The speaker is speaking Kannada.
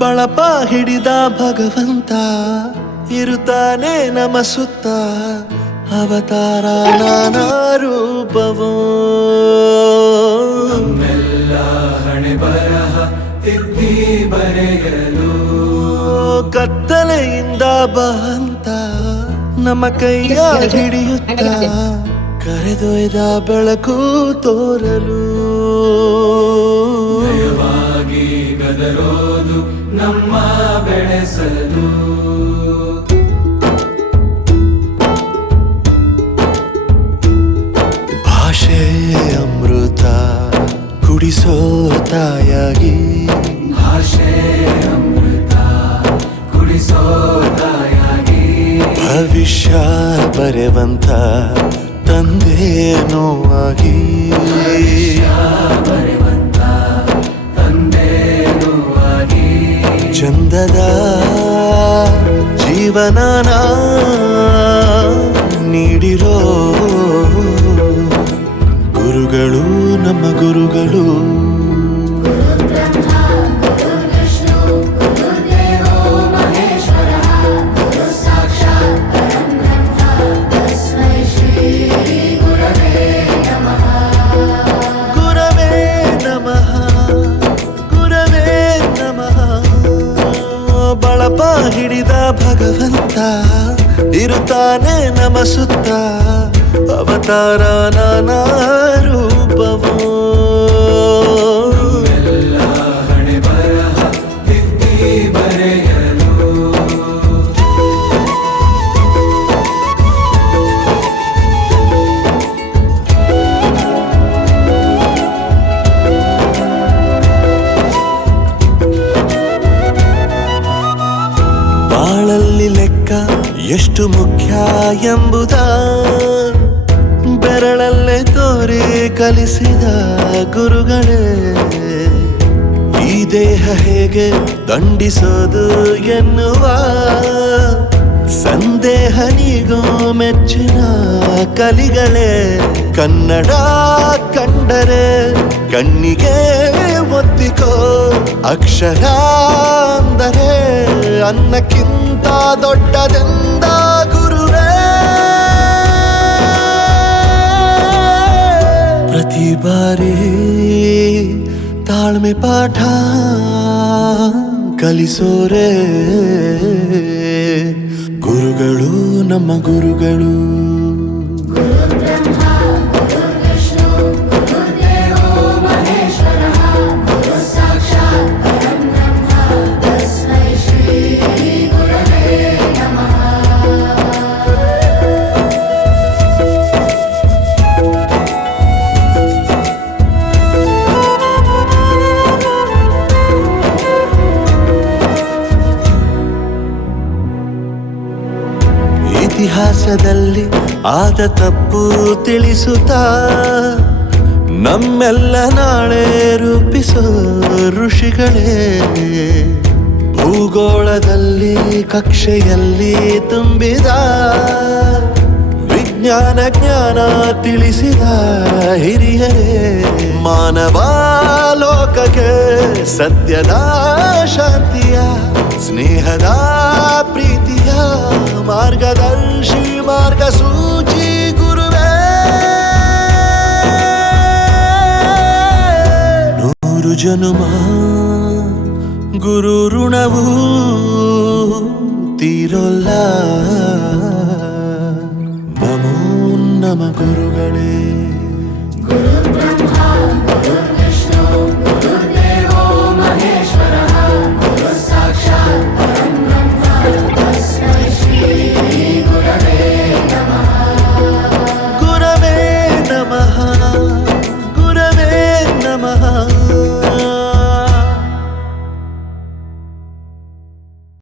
ಬಳಪ ಹಿಡಿದ ಭಗವಂತ ಇರುತ್ತಾನೆ ನಮ ಸುತ್ತ ಅವತಾರ ನಾನಾ ರೂಪವೋ ನಮ್ಮೆಲ್ಲ ಹಣೆ ಬರಹ ತಿದ್ದಿ ಬರೆಯಲು ಕತ್ತಲೆಯಿಂದ ಬಂತ ನಮ್ಮ ಕೈಯ ಹಿಡಿಯುತ್ತ ಕರೆದೊಯ್ದ ಬೆಳಕು ತೋರಲು ನಯವಾಗಿ ಗದರೋದು ನಮ್ಮ ಬೆಳೆಸಲು ಭಾಷೆ ಅಮೃತ ಕುಡಿಸೋ ತಾಯಾಗಿ ಭಾಷೆ ಅಮೃತ ಕುಡಿಸೋ ತಾಯಾಗಿ ಭವಿಷ್ಯ ಬರೆವಂತ ತಂದೇನೋ ಆಗಿ ಬರೆವಂತ ತಂದೇನೂ ಆಗಿ ಚಂದದ ಜೀವನನ ನೀಡಿರೋ ಗುರುಗಳು ನಮ್ಮ ಗುರುಗಳು ಬಳಪ ಹಿಡಿದ ಭಗವಂತ ಇರುತ್ತಾನೆ ನಮ ಸುತ್ತ ಅವತಾರ ನಾನಾ ರೂಪವೋ ಎಲ್ಲ ಹಣೆ ಬರಹ ತಿದ್ದಿ ಬರೆಯಲು ಬಾಳಲ್ಲಿ ಲೆಕ್ಕ ಎಷ್ಟು ಮುಖ್ಯ ಎಂಬುದ ಬೆರಳಲ್ಲೇ ತೋರಿ ಕಲಿಸಿದ ಗುರುಗಳೇ ಈ ದೇಹ ಹೇಗೆ ದಂಡಿಸೋದು ಎನ್ನುವ ಸಂದೇಹ ನೀಗೋ ಮೆಚ್ಚಿನ ಕಲಿಗಳೇ ಕನ್ನಡ ಕಂಡರೆ ಕಣ್ಣಿಗೆ ಒತ್ತಿಕೋ ಅಕ್ಷರ ಅಂದರೆ ಅನ್ನಕ್ಕಿಂತ ದೊಡ್ಡದೆಂದ ಗುರುವೇ ಪ್ರತಿ ಬಾರಿ ತಾಳ್ಮೆ ಪಾಠ ಕಲಿಸೋರೆ ಗುರುಗಳು ನಮ್ಮ ಗುರುಗಳು ಇತಿಹಾಸದಲ್ಲಿ ಆದ ತಪ್ಪು ತಿಳಿಸುತ್ತಾ ನಮ್ಮೆಲ್ಲ ನಾಳೆ ರೂಪಿಸೋ ಋಷಿಗಳೇ ಭೂಗೋಳದಲ್ಲಿ ಕಕ್ಷೆಯಲ್ಲಿ ತುಂಬಿದ ವಿಜ್ಞಾನ ಜ್ಞಾನ ತಿಳಿಸಿದ ಹಿರಿಯರೇ ಮಾನವ ಲೋಕಕ್ಕೆ ಸತ್ಯದ ಶಾಂತಿಯ ಸ್ನೇಹದ ಪ್ರೀತಿಯ ಮಾರ್ಗದರ್ಶಿ ಮಾರ್ಗಸೂಚಿ ಗುರುವೇ ನೂರು ಜನುಮ ಗುರು ಋಣವು ತೀರೋಲ್ಲ ನಮೋ ನಮ ಗುರುಗಳೇ.